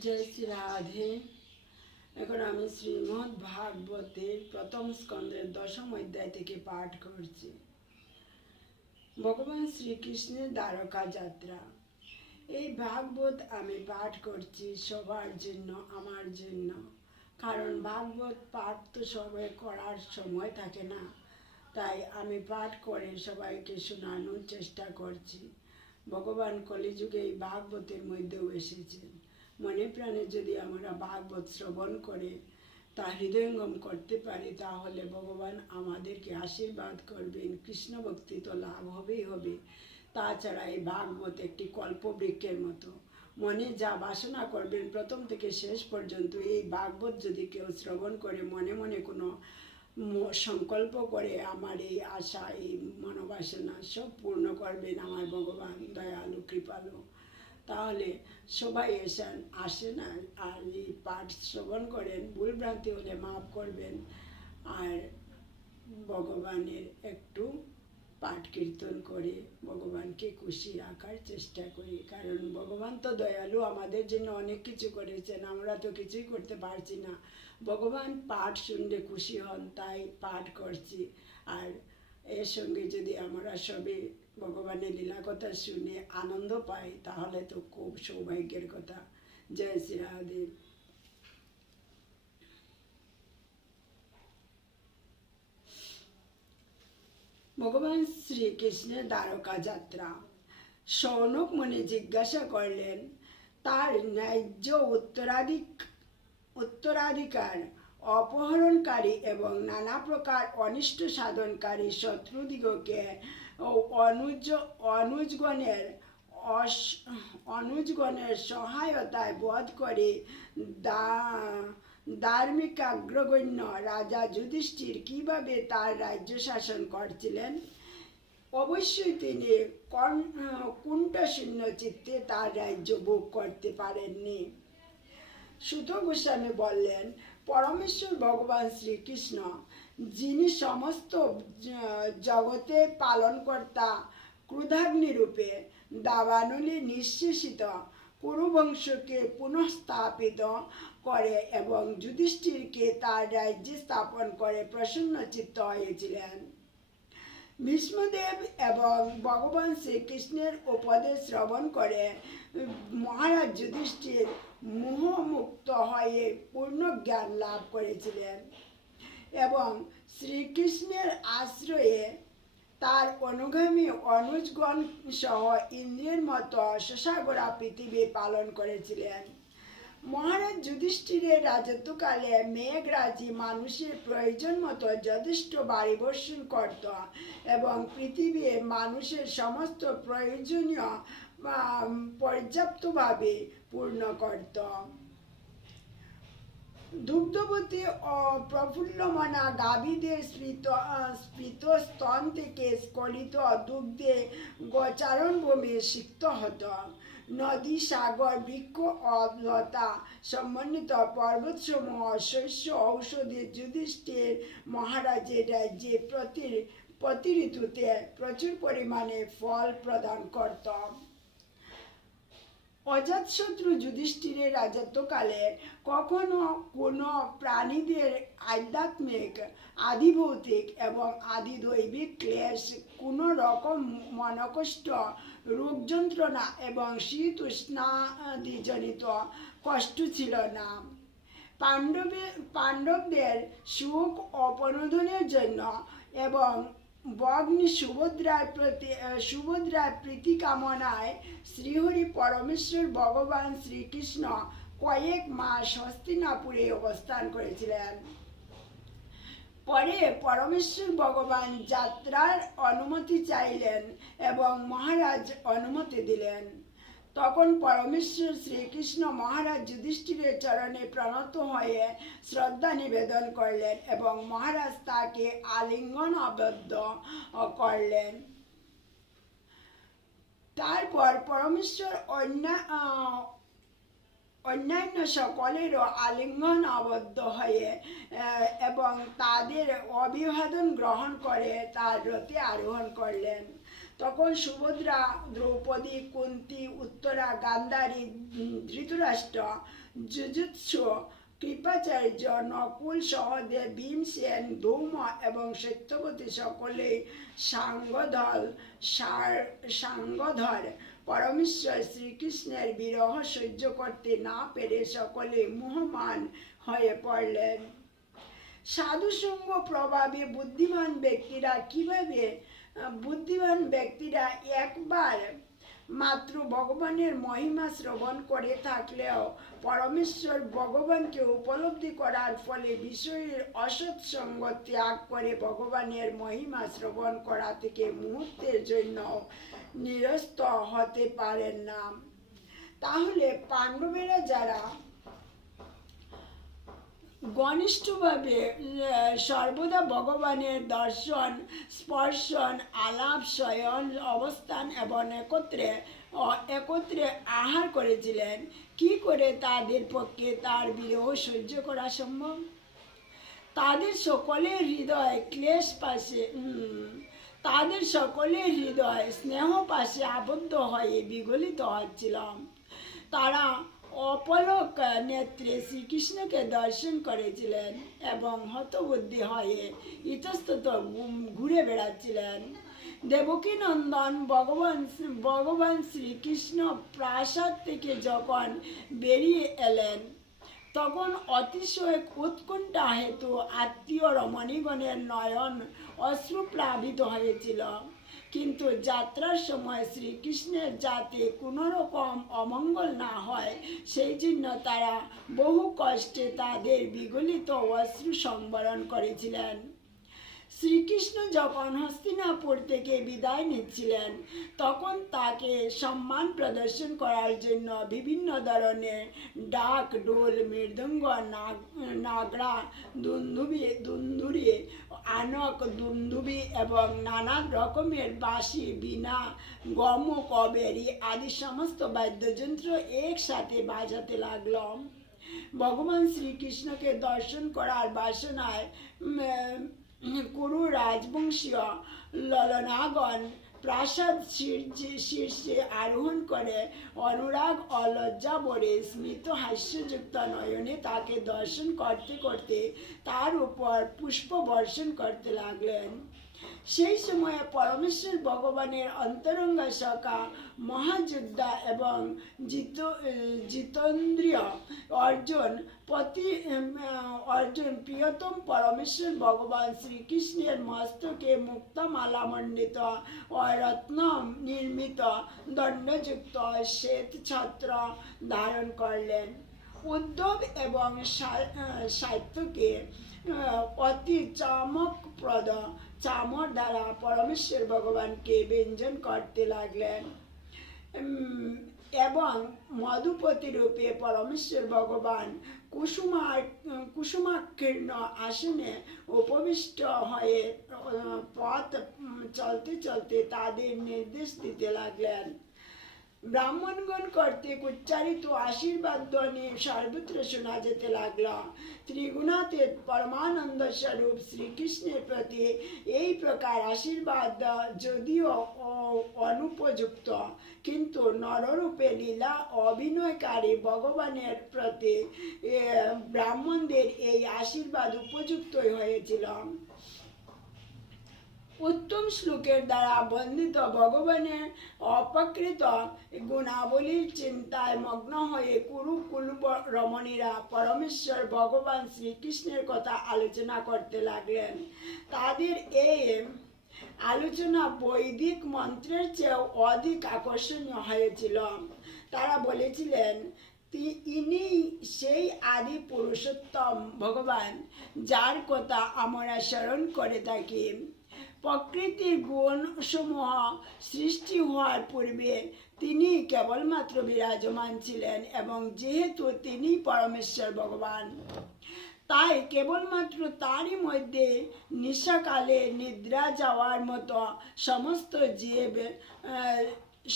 জয় শ্রী রাধে। এখন আমি শ্রীমৎ ভাগবতের প্রথম স্কন্ধের দশম অধ্যায় থেকে পাঠ করছি। ভগবান শ্রীকৃষ্ণের দ্বারকা যাত্রা। এই ভাগবত আমি পাঠ করছি সবার জন্য, আমার জন্য। কারণ ভাগবত পাঠ তো সবাই করার সময় থাকে না। তাই আমি পাঠ করে সবাইকে শোনানোর চেষ্টা করছি। ভগবান কলিযুগে এই ভাগবতের মধ্যেও এসেছেন। মনে প্রাণে যদি আমরা ভাগবত শ্রবণ করে তা হৃদয়ঙ্গম করতে পারি, তাহলে ভগবান আমাদেরকে আশীর্বাদ করবেন, কৃষ্ণ ভক্তি তো লাভ হবেই হবে। তাছাড়া এই ভাগবত একটি কল্পবৃক্ষের মতো। মনে যা বাসনা করবেন, প্রথম থেকে শেষ পর্যন্ত এই ভাগবত যদি কেউ শ্রবণ করে, মনে মনে কোনো সংকল্প করে, আমার এই আশা, এই মনোবাসনা সব পূর্ণ করবেন। আমার ভগবান দয়ালু, কৃপালু। তাহলে সবাই এসেন আসেন আর- এই পাঠ শ্রবণ করেন ভুলভ্রান্তি হলে মাফ করবেন। আর ভগবানের একটু পাঠ কীর্তন করে ভগবানকে খুশি রাখার চেষ্টা করি। কারণ ভগবান তো দয়ালু, আমাদের জন্য অনেক কিছু করেছেন, আমরা তো কিছুই করতে পারছি না। ভগবান পাঠ শুনলে খুশি হন, তাই পাঠ করছি। আর এর সঙ্গে যদি আমরা সবে ভগবানের লীলা কথা শুনে আনন্দ পাই তাহলে তো খুব সৌভাগ্যের কথা। জয় শ্রী রাধে ভগবান শ্রীকৃষ্ণের দ্বারকা যাত্রা। সৌনক মনে জিজ্ঞাসা করলেন, তার ন্যায্য উত্তরাধিক উত্তরাধিকার অপহরণকারী এবং নানা প্রকার অনিষ্ট সাধনকারী শত্রুদিগকে অনুজ অনুজগণের অস- অনুজগণের সহায়তায় বধ করে দা- ধার্মিক অগ্রগণ্য রাজা যুধিষ্ঠির কীভাবে তার রাজ্য শাসন করছিলেন? অবশ্যই তিনি কুণ্ঠশূন্য চিত্তে তার রাজ্য ভোগ করতে পারেননি। সুত গোস্বামী বললেন, পরমেশ্বর ভগবান শ্রীকৃষ্ণ যিনি সমস্ত জগতে পালনকর্তা, ক্রুধাগ্নি রূপে দাবানলি নিঃশেষিত, কুরুবংশকে পুনঃস্থাপিত করে এবং যুধিষ্ঠিরকে তার রাজ্যে স্থাপন করে প্রসন্ন চিত্ত হয়েছিলেন। ভীষ্মদেব এবং ভগবান শ্রীকৃষ্ণের উপদেশ শ্রবণ করে, মহারাজ যুধিষ্ঠির মোহমুক্ত হয়ে পূর্ণ জ্ঞান লাভ করেছিলেন। এবং শ্রীকৃষ্ণের আশ্রয়ে তার অনুগামী অনুজগণ সহ ইন্দ্রের মতো শশাগোড়া পৃথিবী পালন করেছিলেন। মহারাজ যুধিষ্ঠিরের রাজত্বকালে মেঘরাজি মানুষের প্রয়োজন মতো যথেষ্ট বাড়ি বর্ষণ করত এবং পৃথিবী মানুষের সমস্ত প্রয়োজনীয় পর্যাপ্তভাবে পূর্ণ করত। দুগ্ধবতী প্রফুল্লমনা গাভীদের স্ফীত স্ফীত স্তন থেকে স্খলিত দুগ্ধে গোচারণ ভূমি সিক্ত হতো। নদী সাগর, বৃক্ষ ও লতা সমন্বিত পর্বতসমূহ শস্য ঔষধি যুধিষ্ঠির মহারাজের রাজ্যে প্রতি প্রতি ঋতুতে প্রচুর পরিমাণে ফল প্রদান করত। অজাতশত্রু যুধিষ্ঠিরের রাজত্বকালে কখনো কোনো প্রাণীদের আধ্যাত্মিক আদিভৌতিক এবং আদিদৈবিক ক্লেশ, কোনো রকম মনকষ্ট রোগ যন্ত্রণা এবং শীত উষ্ণাদিজনিত কষ্ট ছিল না। পাণ্ডবে, পাণ্ডবদের সুখ অপনোদনের জন্য এবং বগ্নি সুভদ্রার প্রতি সুভদ্রার প্রীতি কামনায় শ্রীহরি পরমেশ্বর ভগবান শ্রীকৃষ্ণ কয়েক মাস হস্তিনাপুরে অবস্থান করেছিলেন পরে পরমেশ্বর ভগবান যাত্রার অনুমতি চাইলেন এবং মহারাজ অনুমতি দিলেন। তখন পরমেশ্বর শ্রীকৃষ্ণ মহারাজ যুধিষ্ঠিরের চরণে প্রণত হয়ে শ্রদ্ধা নিবেদন করলেন এবং মহারাজ তাকে আলিঙ্গন আবদ্ধ করলেন। তারপর পরমেশ্বর অন্য অন্যান্য সকলেরও আলিঙ্গন আবদ্ধ হয়ে এবং তাদের অভিবাদন গ্রহণ করে তার রথে আরোহণ করলেন। তখন সুভদ্রা, দ্রৌপদী, কুন্তি, উত্তরা, গান্ধারী, ধৃতরাষ্ট্র যুজুৎসু কৃপাচার্য, নকুল সহদেব ভীমসেন ধৌম এবং সত্যবতী সকলে সাঙ্গধল সার- সাঙ্গধর পরমেশ্বর শ্রীকৃষ্ণের বিরহ সহ্য করতে না পেরে সকলে মোহমান হয়ে পড়লেন। সাধুসঙ্গ প্রভাবে বুদ্ধিমান ব্যক্তিরা কীভাবে বুদ্ধিমান ব্যক্তিরা একবার মাত্র ভগবানের মহিমা শ্রবণ করে থাকলেও পরমেশ্বর ভগবানকে উপলব্ধি করার ফলে বিষয়ের অসৎসঙ্গ ত্যাগ করে ভগবানের মহিমা শ্রবণ করা থেকে মুহূর্তের জন্য নিরস্ত হতে পারেন না। তাহলে পাণ্ডবেরা যারা ঘনিষ্ঠভাবে সর্বদা ভগবানের দর্শন, স্পর্শন, আলাপ, শয়ন, অবস্থান এবং একত্রে একত্রে আহার করেছিলেন, কি করে তাদের পক্ষে তার বিরহ সহ্য করা সম্ভব? তাদের সকলের হৃদয় ক্লেশ পাশে তাদের সকলের হৃদয় স্নেহ পাশে আবদ্ধ হয়ে বিগলিত হচ্ছিলাম। তারা অপলক নেত্রে শ্রীকৃষ্ণকে দর্শন করেছিলেন এবং হতবুদ্ধি হয়ে ইতস্তত ঘুরে বেড়াচ্ছিলেন। দেবকী নন্দন ভগবান ভগবান শ্রীকৃষ্ণ প্রাসাদ থেকে যখন বেরিয়ে এলেন, তখন অতিশয় উৎকণ্ঠা হেতু আত্মীয় রমণীগণের নয়ন অশ্রুপ্লাবিত হয়েছিল। কিন্তু যাত্রার সময় শ্রীকৃষ্ণের যাতে কোনো রকম অমঙ্গল না হয়, সেই জন্য তারা বহু কষ্টে তাদের বিগলিত অশ্রু সংবরণ করেছিলেন। শ্রীকৃষ্ণ যখন হস্তিনাপুর থেকে বিদায় নিচ্ছিলেন, তখন তাকে সম্মান প্রদর্শন করার জন্য বিভিন্ন ধরনের ডাক ডোল মৃদঙ্গ, নাগ- নাগরা দুন্দুবি দুন্দুরি আনক দুন্দুবি এবং নানান রকমের বাঁশি বিনা গম, কবেরি আদি সমস্ত বাদ্যযন্ত্র একসাথে বাজাতে লাগলাম। ভগবান শ্রীকৃষ্ণকে দর্শন করার বাসনায় কুরু রাজবংশীয় ললনাগণ প্রাসাদ শীর্ষে শীর্ষে আরোহণ করে, অনুরাগ অলজ্জা বলে স্মিত হাস্যযুক্ত নয়নে তাকে দর্শন করতে করতে তার উপর পুষ্প বর্ষণ করতে লাগলেন। সেই সময়ে পরমেশ্বর ভগবানের অন্তরঙ্গা সখা, মহাযোদ্ধা এবং জিত জিতেন্দ্রীয় অর্জুন পতি প্রিয়তম পরমেশ্বর ভগবান শ্রীকৃষ্ণের মস্তকে মুক্তামালা মণ্ডিত ও রত্ন নির্মিত, দণ্ডযুক্ত শ্বেত ছত্র ধারণ করলেন। উদ্ধব এবং সাহিত্যকে অতি চমকপ্রদ চামর দ্বারা পরমেশ্বর ভগবানকে ব্যঞ্জন করতে লাগলেন। এবং মধুপতি রূপে পরমেশ্বর ভগবান কুসুমা কুসুমাকীর্ণ আসনে উপবিষ্ট হয়ে পথ চলতে চলতে তাদের নির্দেশ দিতে লাগলেন। ব্রাহ্মণগণ কর্তৃক উচ্চারিত আশীর্বাদ ধ্বনি সর্বত্র শোনা যেতে লাগল। ত্রিগুণাতীত পরমানন্দ স্বরূপ শ্রীকৃষ্ণের প্রতি এই প্রকার আশীর্বাদ যদিও অ- অনুপযুক্ত, কিন্তু নররূপে লীলা অভিনয়কারী ভগবানের প্রতি ব্রাহ্মণদের এই আশীর্বাদ উপযুক্তই হয়েছিল। উত্তম শ্লোকের দ্বারা বন্দিত ভগবানের অপকৃত গুণাবলীর চিন্তায় মগ্ন হয়ে কুরু কুলুব রমণীরা পরমেশ্বর ভগবান শ্রীকৃষ্ণের কথা আলোচনা করতে লাগলেন। তাদের এই আলোচনা বৈদিক মন্ত্রের চেয়েও অধিক আকর্ষণীয় হয়েছিল। তারা বলেছিলেন ইনি সেই আদি পুরুষোত্তম ভগবান যার কথা আমরা স্মরণ করে থাকি। প্রকৃতির গুণসমূহ সৃষ্টি হওয়ার পূর্বে তিনি কেবলমাত্র বিরাজমান ছিলেন এবং যেহেতু তিনি পরমেশ্বর ভগবান, তাই কেবলমাত্র তারই মধ্যে নিশাকালে নিদ্রা যাওয়ার মতো সমস্ত জীব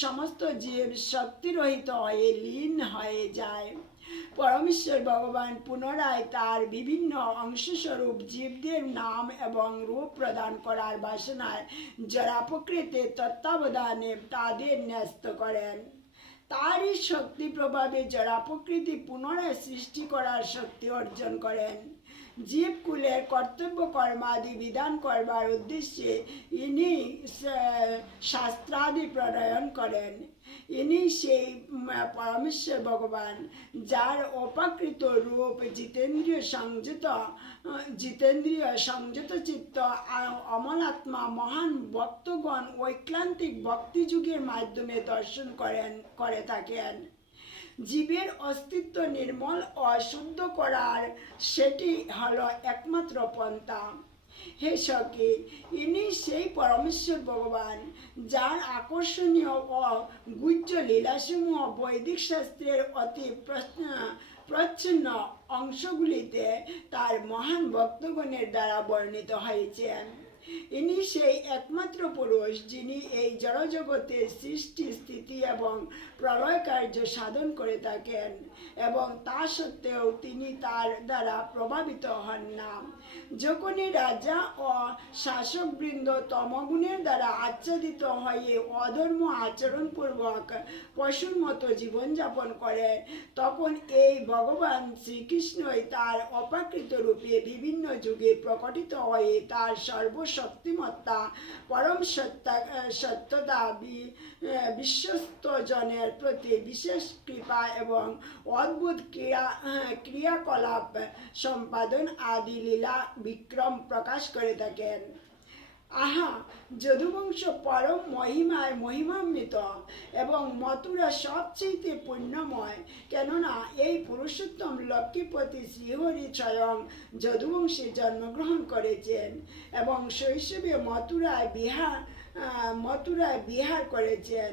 সমস্ত জীব শক্তিরহিত হয়ে লীন হয়ে যায়। পরমেশ্বর ভগবান পুনরায় তার বিভিন্ন অংশস্বরূপ জীবদের নাম এবং রূপ প্রদান করার বাসনায় যারা প্রকৃতি তত্ত্বাবধানে তাদের ন্যস্ত করেন। তারই শক্তি প্রভাবে যারা প্রকৃতি পুনরায় সৃষ্টি করার শক্তি অর্জন করেন। জীবকুলের কর্তব্য কর্মাদি বিধান করবার উদ্দেশ্যে ইনি শাস্ত্রাদি প্রণয়ন করেন। ইনি সেই পরমেশ্বর ভগবান, যার অপাকৃত রূপ জিতেন্দ্রীয় সংযত জিতেন্দ্রীয় সংযত চিত্ত অমলাত্মা মহান ভক্তগণ ঐক্লান্তিক ভক্তিযুগের মাধ্যমে দর্শন করেন, করে থাকেন। জীবের অস্তিত্ব নির্মল অশুদ্ধ করার সেটি হলো একমাত্র পন্থা। হে সকে ইনি সেই পরমেশ্বর ভগবান, যার আকর্ষণীয় ও গুজ্জ লীলাসমূহ বৈদিক শাস্ত্রের অতি প্রশ্ন- প্রচ্ছন্ন অংশগুলিতে তার মহান ভক্তগণের দ্বারা বর্ণিত হয়েছেন ইনি সেই একমাত্র পুরুষ যিনি এই জড়জগতের সৃষ্টি, স্থিতি এবং প্রলয় কার্য সাধন করে থাকেন এবং তা সত্ত্বেও তিনি তার দ্বারা প্রভাবিত হন না। যখনই রাজা ও শাসকবৃন্দ তমগুণের দ্বারা আচ্ছাদিত হয়ে অধর্ম আচরণপূর্বক পশুর মতো জীবনযাপন করে তখন এই ভগবান শ্রীকৃষ্ণই তার অপাকৃত রূপে বিভিন্ন যুগে প্রকটিত হয়ে তার সর্বশক্তিমত্তা পরম সত্তা সত্যতা বিশ্বস্ত জনের প্রতি বিশেষ কৃপা এবং অদ্ভুত ক্রিয়া ক্রিয়াকলাপ, সম্পাদন আদি লীলা বিক্রম প্রকাশ করে থাকেন। আহা, যদুবংশ পরম মহিমায় মহিমান্বিত এবং মথুরা সবচেয়ে পুণ্যময়। কেননা এই পুরুষোত্তম লক্ষ্মীপতি শ্রীহরি স্বয়ং যদুবংশে জন্মগ্রহণ করেছেন এবং শৈশবে মথুরায় বিহার মথুরায় বিহার করেছেন।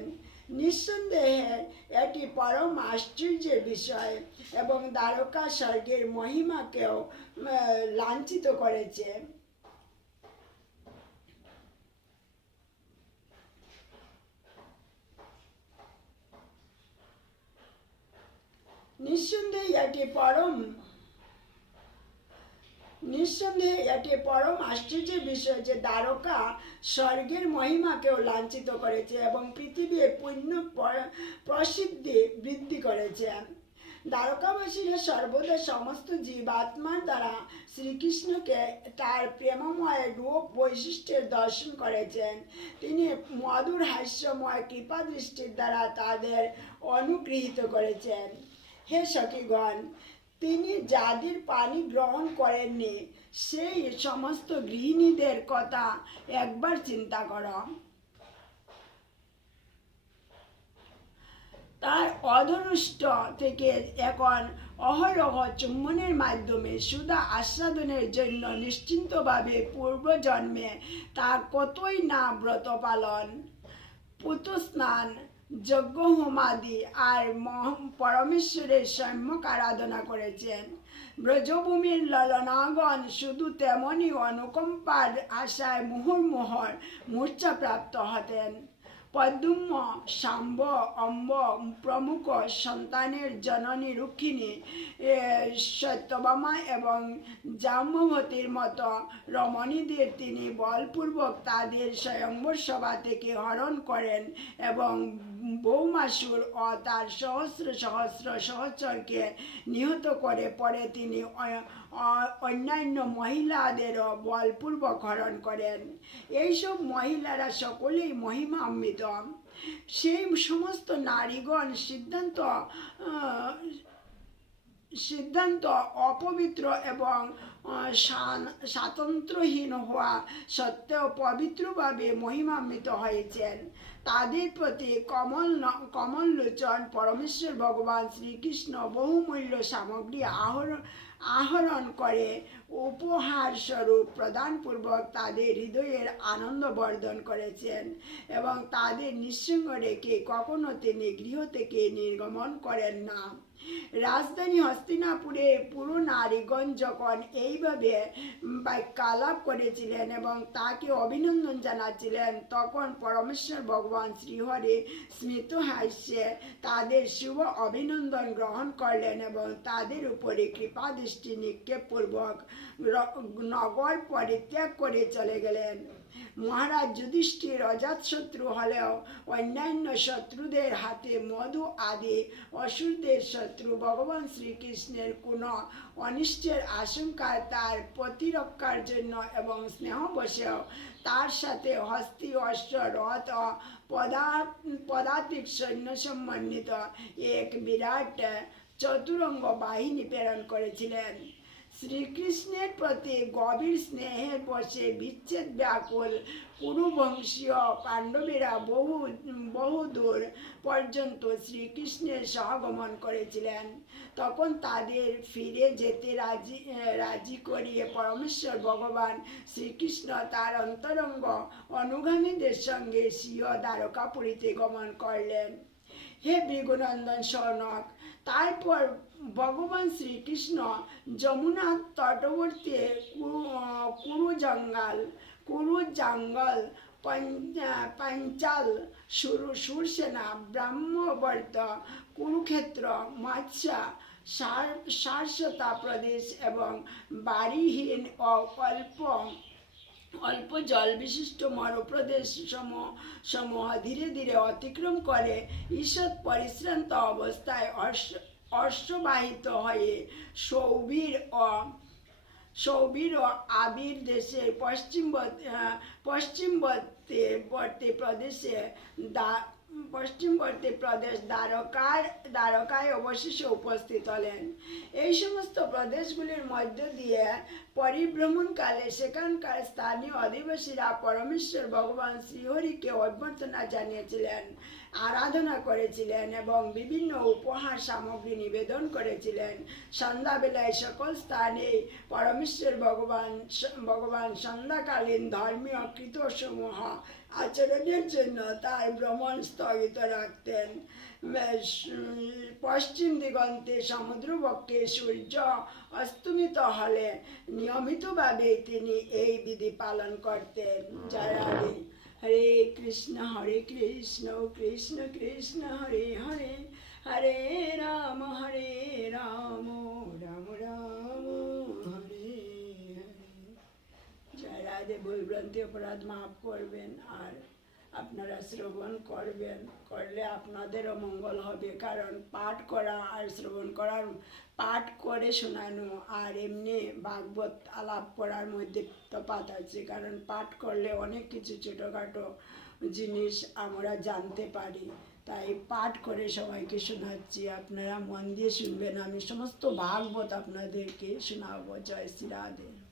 নিঃসন্দেহে এটি পরম আশ্চর্যের বিষয় এবং দ্বারকা স্বর্গের মহিমাকেও লাঞ্ছিত করেছে। নিঃসন্দেহে এটি পরম, নিঃসন্দেহে এটি পরম আশ্চর্যের বিষয় যে দ্বারকা স্বর্গের মহিমাকেও লাঞ্ছিত করেছে এবং পৃথিবীর পুণ্য প্রসিদ্ধি বৃদ্ধি করেছে। দ্বারকাবাসীরা সর্বদা সমস্ত জীবাত্মার দ্বারা শ্রীকৃষ্ণকে তার প্রেমময় রূপ বৈশিষ্ট্যের দর্শন করেছেন। তিনি মধুর হাস্যময় কৃপা দৃষ্টির দ্বারা তাদের অনুগৃহীত করেছেন। হে সখীগণ, তিনি যাদের পানি গ্রহণ করেননি, সেই সমস্ত গৃহিণীদের কথা একবার চিন্তা করো। তার অধনুষ্ট থেকে এখন অহরহ চুম্বনের মাধ্যমে সুধা আস্বাদনের জন্য নিশ্চিন্তভাবে পূর্বজন্মে তার কতই না ব্রত পালন পুত স্নান যজ্ঞ হোমাদি আর পরমেশ্বরের সম্যক আরাধনা করেছেন। ব্রজভূমির ললনাগণ শুধু তেমনই অনুকম্পার আশায় মুহুর্মুহর মূর্ছাপ্রাপ্ত হতেন। পদ্ম শাম্ব অম্ব, প্রমুখ সন্তানের জননী রুক্ষিণী সত্যবামা এবং জাম্ববতীর মতো রমণীদের তিনি বলপূর্বক তাদের স্বয়ম্বর সভা থেকে হরণ করেন এবং বৌমাসুর ও তার সহস্র সহস্র সহচরকে নিহত করে পরে তিনি অন্যান্য মহিলাদেরও বলপূর্বক হরণ করেন। এইসব মহিলারা সকলেই মহিমান্বিত। সেই সমস্ত নারীগণ সিদ্ধান্ত সিদ্ধান্ত অপবিত্র এবং স্বাতন্ত্র্যহীন হওয়া সত্ত্বেও পবিত্রভাবে মহিমান্বিত হয়েছেন। তাদের প্রতি কমল কমল লোচন পরমেশ্বর ভগবান শ্রীকৃষ্ণ বহুমূল্য সামগ্রী আহরণ আহরণ করে উপহার স্বরূপ প্রদানপূর্বক তাদের হৃদয়ের আনন্দ বর্ধন করেছেন এবং তাদের নিঃসঙ্গ রেখে কখনো তিনি গৃহ থেকে নির্গমন করেন না। রাজধানী হস্তিনাপুরে পুরো নারীগণ যখন এইভাবে বাক্যালাপ করেছিলেন এবং তাকে অভিনন্দন জানাচ্ছিলেন। তখন পরমেশ্বর ভগবান শ্রীহরি স্মিত হাস্যে তাদের শুভ অভিনন্দন গ্রহণ করলেন এবং তাদের উপরে কৃপা দৃষ্টি নিক্ষেপপূর্বক নগর পরিত্যাগ করে চলে গেলেন। মহারাজ যুধিষ্ঠির অজাতশত্রু হলেও অন্যান্য শত্রুদের হাতে মধু আদি, অসুরদের শত্রু ভগবান শ্রীকৃষ্ণের কোনো অনিষ্টের আশঙ্কা তার প্রতিরক্ষার জন্য এবং স্নেহবশেও তার সাথে হস্তি, অশ্ব, রথ পদা পদাতিক সৈন্য সম্বন্ধিত এক বিরাট চতুরঙ্গ বাহিনী প্রেরণ করেছিলেন। শ্রীকৃষ্ণের প্রতি গভীর স্নেহের বসে বিচ্ছেদ ব্যাকুল কুরুবংশীয় পাণ্ডবেরা বহু বহু দূর পর্যন্ত শ্রীকৃষ্ণের সহগমন করেছিলেন। তখন তাদের ফিরে যেতে রাজি রাজি করিয়ে পরমেশ্বর ভগবান শ্রীকৃষ্ণ তার অন্তরঙ্গ অনুগামীদের সঙ্গে স্বীয় দ্বারকাপুরীতে গমন করলেন। হে ভৃগুনন্দন শৌনক তারপর ভগবান শ্রীকৃষ্ণ যমুনা তটবর্তী কুরু জঙ্গল কুরু জঙ্গল পাঞ্চাল, সুর, সুরসেনা, ব্রাহ্মবর্ত, কুরুক্ষেত্র, মৎস্য, সার- সারস্বতা প্রদেশ এবং বাড়িহীন ও অল্প অল্প জল বিশিষ্ট মরপ্রদেশ সমূহ সমূহ ধীরে ধীরে অতিক্রম করে ঈষৎ পরিশ্রান্ত অবস্থায় অশ্ব অশ্ববাহিত হয়ে সৌবীর ও সৌবীর ও আবির দেশে পশ্চিম পশ্চিমবর্তী বর্তী প্রদেশে দা পশ্চিমবর্তী প্রদেশ দ্বারকার, দ্বারকায় অবশেষে উপস্থিত হলেন। এই সমস্ত প্রদেশগুলির মধ্য দিয়ে পরিভ্রমণকালে সেখানকার স্থানীয় অধিবাসীরা পরমেশ্বর ভগবান শ্রীহরিকে অভ্যর্থনা জানিয়েছিলেন। আরাধনা করেছিলেন এবং বিভিন্ন উপহার সামগ্রী নিবেদন করেছিলেন। সন্ধ্যাবেলায় সকল স্থানে পরমেশ্বর ভগবান ভগবান সন্ধ্যাকালীন ধর্মীয় কৃতসমূহ আচরণের জন্য তার ভ্রমণ স্থগিত রাখতেন। পশ্চিম দিগন্তে সমুদ্রবক্ষে সূর্য অস্তমিত হলে নিয়মিতভাবে তিনি এই বিধি পালন করতেন। জয় রাধে হরে কৃষ্ণ হরে কৃষ্ণ কৃষ্ণ কৃষ্ণ, হরে হরে হরে রাম হরে রাম রাম রাম, হরে হরে। জয় রাধে ভুলভ্রান্তি অপরাধ মাফ করবেন আর আপনারা শ্রবণ করবেন, করলে আপনাদেরও মঙ্গল হবে। কারণ পাঠ করা আর শ্রবণ করার পাঠ করে শোনানো আর এমনি ভাগবত আলাপ করার মধ্যে তফাৎ আছে। কারণ পাঠ করলে অনেক কিছু ছোটোখাটো জিনিস আমরা জানতে পারি। তাই পাঠ করে সবাইকে শোনাচ্ছি। আপনারা মন দিয়ে শুনবেন। আমি সমস্ত ভাগবত আপনাদেরকে শোনাবো। জয় শ্রী রাধে।